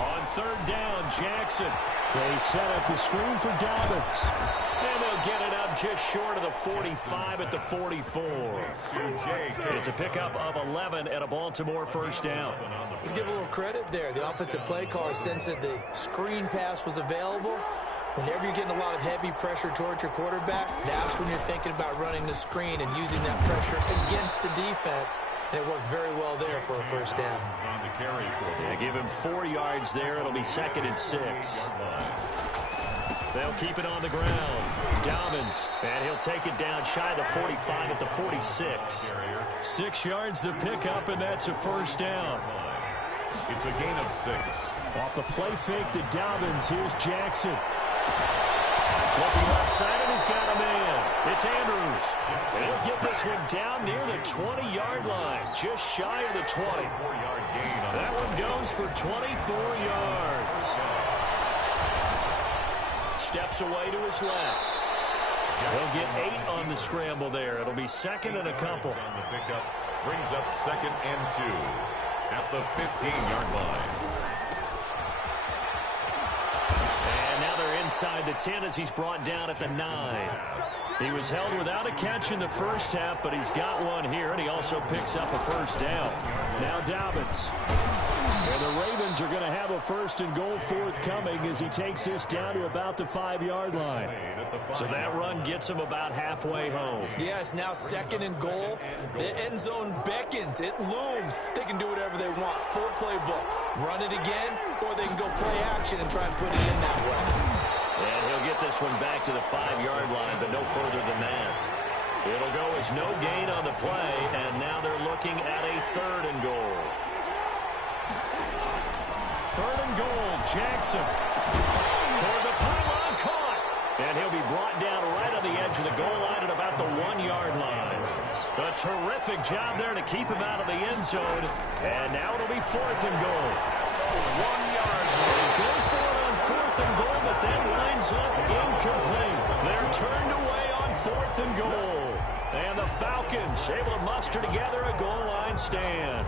On 3rd down, Jackson. They set up the screen for Dobbins. And they'll get it up just short of the 45 at the 44. It's a pickup of 11 at a Baltimore first down. Let's give a little credit there. The offensive play caller sensed that the screen pass was available, Whenever you're getting a lot of heavy pressure towards your quarterback, that's when you're thinking about running the screen and using that pressure against the defense. And it worked very well there for a first down. Yeah, give him 4 yards there. It'll be 2nd and 6. They'll keep it on the ground. Dobbins, and he'll take it down shy of the 45 at the 46. 6 yards the pickup, and that's a first down. It's a gain of 6. Off the play fake to Dobbins. Here's Jackson. Looking outside, and he's got a man. It's Andrews. And he'll get this one down near the 20-yard line, just shy of the 20. That one goes for 24 yards. Steps away to his left. He'll get 8 on the scramble there. It'll be 2nd and a couple. On the pickup brings up 2nd and 2 at the 15-yard line. And now they're inside the 10 as he's brought down at the 9. He was held without a catch in the first half, but he's got one here, and he also picks up a first down. Now Dobbins. And the Ravens are going to have a 1st and goal forthcoming as he takes this down to about the 5-yard line. So that run gets him about halfway home. Yeah, it's now 2nd and goal. The end zone beckons. It looms. They can do whatever they want. Full playbook. Run it again, or they can go play action and try and put it in that way. And he'll get this one back to the 5-yard line, but no further than that. It'll go as no gain on the play, and now they're looking at a 3rd and goal. 3rd and goal, Jackson. Toward the pylon, caught. And he'll be brought down right on the edge of the goal line at about the 1-yard line. A terrific job there to keep him out of the end zone. And now it'll be 4th and goal. 1 yard. They go for it on 4th and goal, but then winds up incomplete. They're turned away on 4th and goal. And the Falcons able to muster together a goal line stand.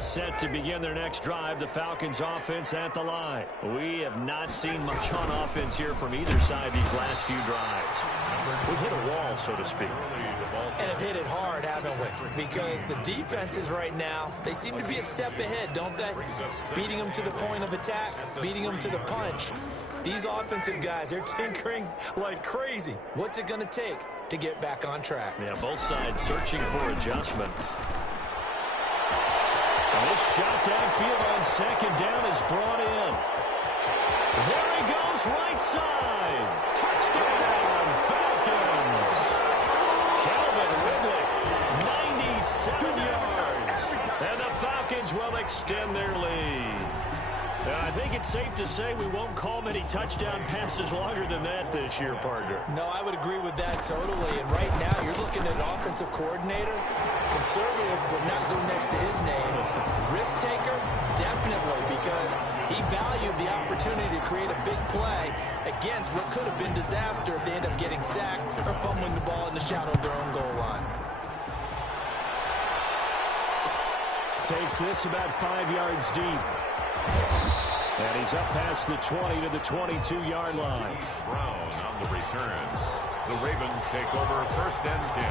Set to begin their next drive. The Falcons offense at the line. We have not seen much on offense here from either side these last few drives. We've hit a wall, so to speak. And have hit it hard, haven't we? Because the defenses right now, they seem to be a step ahead, don't they? Beating them to the point of attack, beating them to the punch. These offensive guys, they're tinkering like crazy. What's it going to take to get back on track? Yeah, both sides searching for adjustments. And this shot downfield on 2nd down is brought in. There he goes, right side. Touchdown, Falcons. Calvin Ridley, 97 yards. And the Falcons will extend their lead. Now, I think it's safe to say we won't call many touchdown passes longer than that this year, partner. No, I would agree with that totally. And right now, you're looking at an offensive coordinator. Conservative would not go next to his name. Risk taker, definitely, because he valued the opportunity to create a big play against what could have been disaster if they end up getting sacked or fumbling the ball in the shadow of their own goal line. Takes this about 5 yards deep. And he's up past the 20 to the 22-yard line. Brown on the return. The Ravens take over 1st and 10.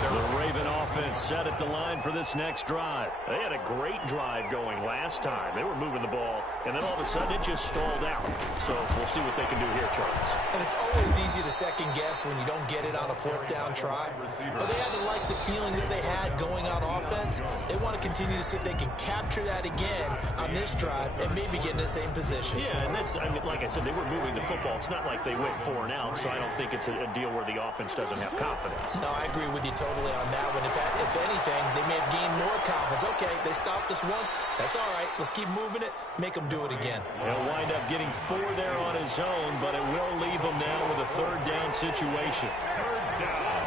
The Raven offense set at the line for this next drive. They had a great drive going last time. They were moving the ball, and then all of a sudden it just stalled out. So we'll see what they can do here, Charles. And it's always easy to second guess when you don't get it on a 4th down try. But they had to like the feeling that they had going on offense. They want to continue to see if they can capture that again on this drive and maybe get in the same position. Yeah, and that's, I mean, like I said, they were moving the football. It's not like they went 4 and out, so I don't think it's a deal where the offense doesn't have confidence. No, I agree with you totally on that one. If anything, they may have gained more confidence. Okay, they stopped us once. That's all right. Let's keep moving it. Make them do it again. He'll wind up getting 4 there on his own, but it will leave him now with a 3rd down situation. 3rd down.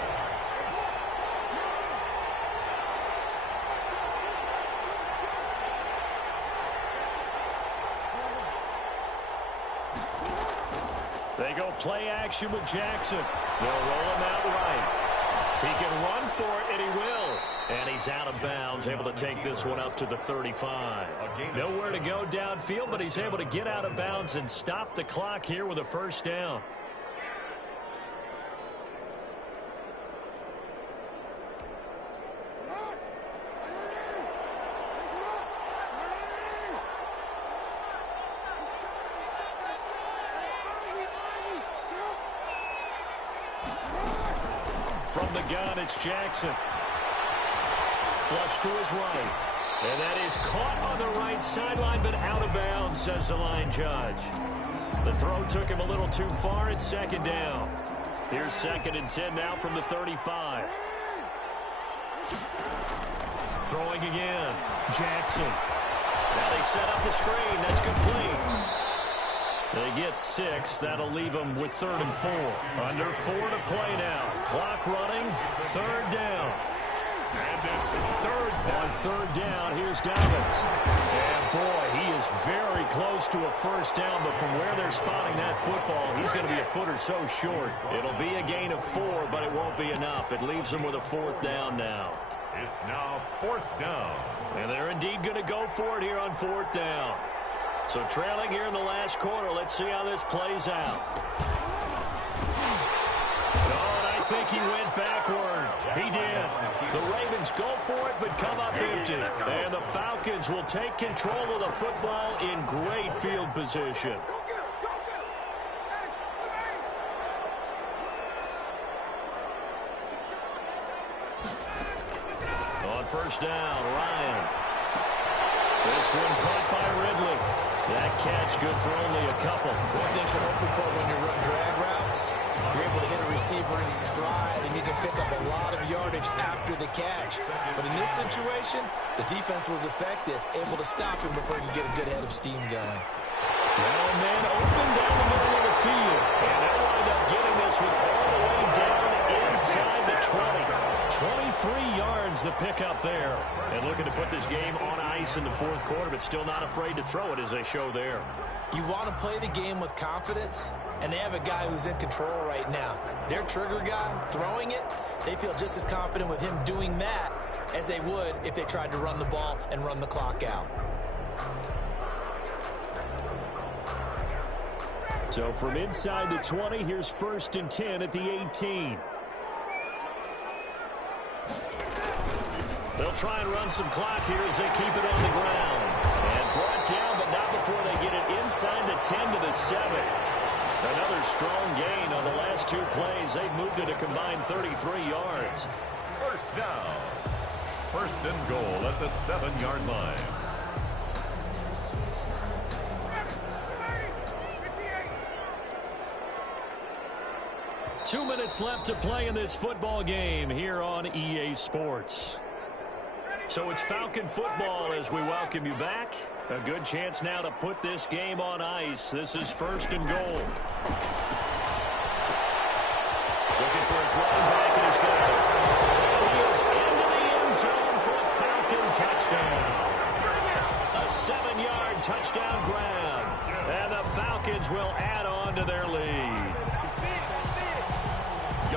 They go play action with Jackson. They'll roll him out right. He can run for it, and he will. And he's out of bounds, able to take this one up to the 35. Nowhere to go downfield, but he's able to get out of bounds and stop the clock here with a first down. From the gun, it's Jackson. Flush to his right. And that is caught on the right sideline, but out of bounds, says the line judge. The throw took him a little too far. It's second down. Here's 2nd and 10 now from the 35. Throwing again. Jackson. Now they set up the screen. That's complete. They get 6. That'll leave them with 3rd and 4. Under 4 to play now. Clock running. 3rd down. And it's 3rd down. On 3rd down, here's Dobbins. And boy, he is very close to a first down, but from where they're spotting that football, he's going to be a foot or so short. It'll be a gain of 4, but it won't be enough. It leaves them with a 4th down now. It's now 4th down. And they're indeed going to go for it here on 4th down. So trailing here in the last quarter. Let's see how this plays out. Oh, and I think he went backward. He did. The Ravens go for it, but come up empty. And the Falcons will take control of the football in great field position. On first down, Ryan. This one caught by Ridley. That catch good for only a couple. One thing you're hoping for when you run drag routes, you're able to hit a receiver in stride, and you can pick up a lot of yardage after the catch. But in this situation, the defense was effective, able to stop him before he could get a good head of steam going. Well, man, open down the middle of the field. And they'll wind up getting this one all the way down inside the 20. 23 yards the pickup there. And looking to put this game on ice in the 4th quarter, but still not afraid to throw it as they show there. You want to play the game with confidence, and they have a guy who's in control right now. Their trigger guy, throwing it, they feel just as confident with him doing that as they would if they tried to run the ball and run the clock out. So from inside the 20, here's 1st and 10 at the 18. They'll try and run some clock here as they keep it on the ground. And brought down, but not before they get it inside the 10 to the 7. Another strong gain on the last 2 plays. They've moved it a combined 33 yards. First down. 1st and goal at the 7-yard line. Two minutes left to play in this football game here on EA Sports. So it's Falcon football as we welcome you back. A good chance now to put this game on ice. This is 1st and goal. Looking for his running back, and he's got it. He is into the end zone for a Falcon touchdown. A 7-yard touchdown grab. And the Falcons will add on to their lead.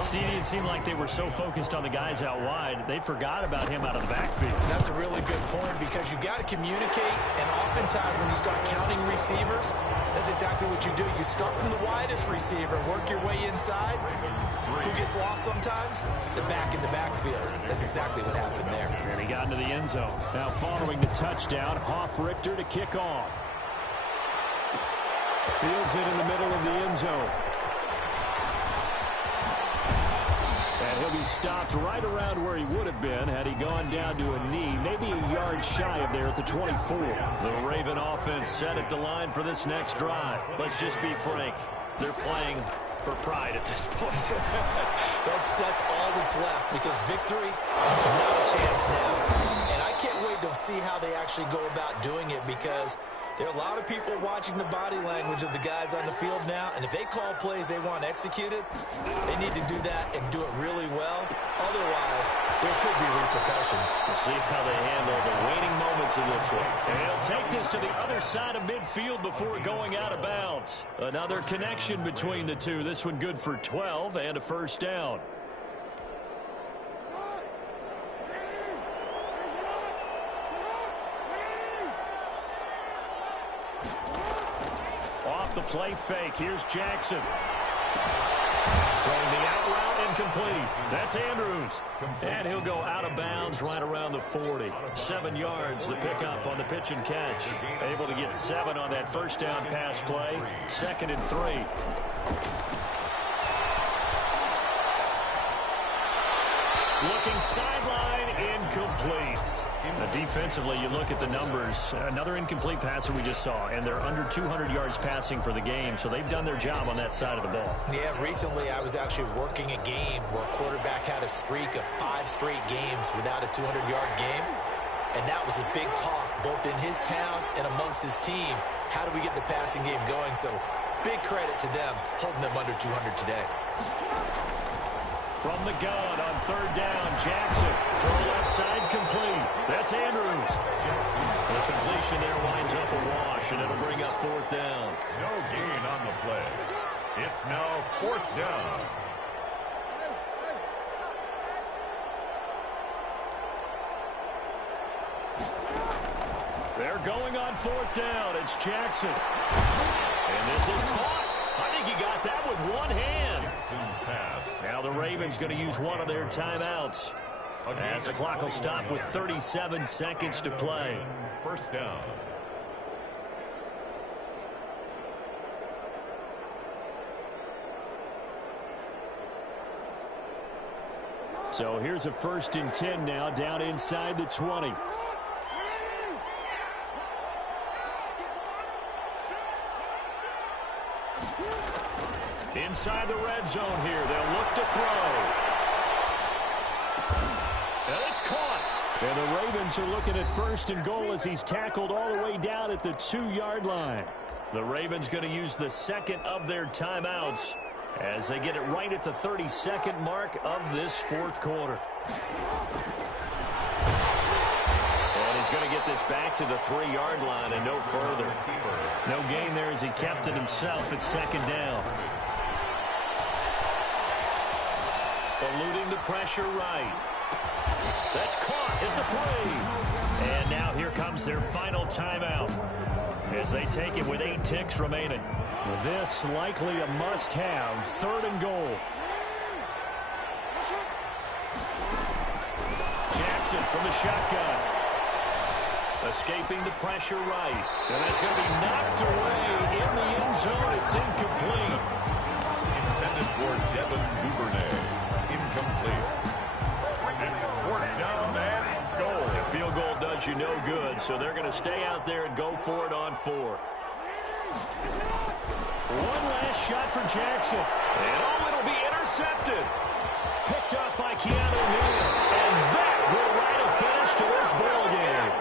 See, it seemed like they were so focused on the guys out wide, they forgot about him out of the backfield. That's a really good point because you got to communicate, and oftentimes when you start counting receivers, that's exactly what you do. You start from the widest receiver, work your way inside. Who gets lost sometimes? The back in the backfield. That's exactly what happened there. And he got into the end zone. Now following the touchdown, Hoff-Richter to kick off. Fields it in the middle of the end zone. And he'll be stopped right around where he would have been had he gone down to a knee, maybe a yard shy of there at the 24. The Raven offense set at the line for this next drive. Let's just be frank. They're playing for pride at this point. That's all that's left because victory, not a chance now. And I can't wait to see how they actually go about doing it because there are a lot of people watching the body language of the guys on the field now, and if they call plays they want executed, they need to do that and do it really well. Otherwise, there could be repercussions. We'll see how they handle the waning moments of this one. And he'll take this to the other side of midfield before going out of bounds. Another connection between the two. This one good for 12 and a first down. play fake. Here's Jackson. Throwing the out route, incomplete. That's Andrews. And he'll go out of bounds right around the 40. 7 yards, the pickup on the pitch and catch. Able to get 7 on that first down pass play. 2nd and 3. Looking sideline, incomplete. Defensively, you look at the numbers. Another incomplete passer we just saw, and they're under 200 yards passing for the game, so they've done their job on that side of the ball. Yeah, recently I was actually working a game where a quarterback had a streak of 5 straight games without a 200-yard game, and that was a big talk, both in his town and amongst his team. How do we get the passing game going? So big credit to them, holding them under 200 today. From the gun on 3rd down, Jackson. Throw left side, complete. That's Andrews. The completion there winds up a wash, and it'll bring up 4th down. No gain on the play. It's now 4th down. They're going on 4th down. It's Jackson. And this is caught. I think he got that with one hand. Jackson's pass. Now the Ravens going to use one of their timeouts. As the clock will stop with 37 seconds to play. 1st down. So here's a 1st and 10 now, down inside the 20. Inside the red zone here. They'll look to throw. And it's caught. And the Ravens are looking at 1st and goal as he's tackled all the way down at the 2-yard line. The Ravens going to use the 2nd of their timeouts as they get it right at the 32nd mark of this 4th quarter. And he's going to get this back to the 3-yard line and no further. No gain there as he kept it himself at 2nd down. Eluding the pressure right. That's caught at the 3. And now here comes their final timeout as they take it with 8 ticks remaining. This likely a must-have. 3rd and goal. Jackson from the shotgun. Escaping the pressure right. And that's going to be knocked away in the end zone. It's incomplete. Intended for Devin Duvernay. Incomplete. It's 4th down and goal. The field goal does you no good, so they're going to stay out there and go for it on 4th. One last shot for Jackson. And oh, it'll be intercepted. Picked up by Keanu Neal. And that will write a finish to this ball game.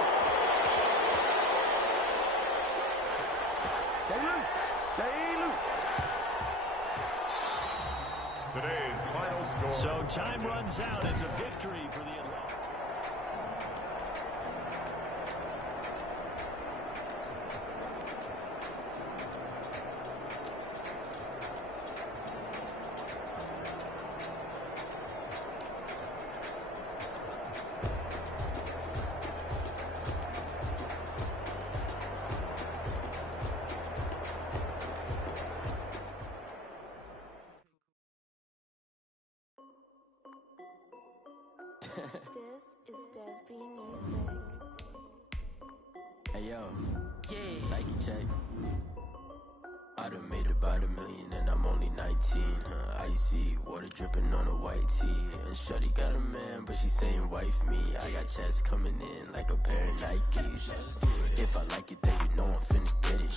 Stay loose. Stay loose. Today's final score. So time runs out. It's a victory for the Atlantic. This is Dev B Music. Hey yo, yeah, Nike check. I done made about $1 million and I'm only 19. Icy water dripping on a white tee. And shorty got a man, but she saying wife me. I got checks coming in like a pair of Nikes. If I like it, then you know I'm finna get it.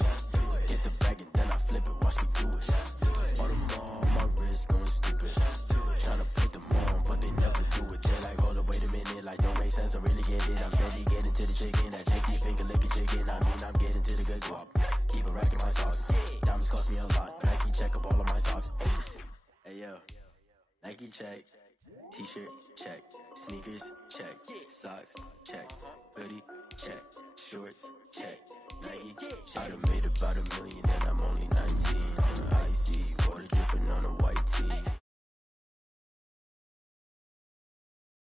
Get the bag and then I flip it. Watch me do it. Audemars, my wrist going stupid. Tryna put them on, but they never do it. They're like, hold up, wait a minute, like don't make sense. I really get it. I'm steady getting to the chicken. That checky finger licking chicken. I mean, I'm getting to the good guap. Keep a rack in my sauce. Diamonds cost me a lot. Nike check up all of my socks. Hey yo, Nike check. T-shirt check. Sneakers check. Socks check. Hoodie check. Shorts check. Nike check.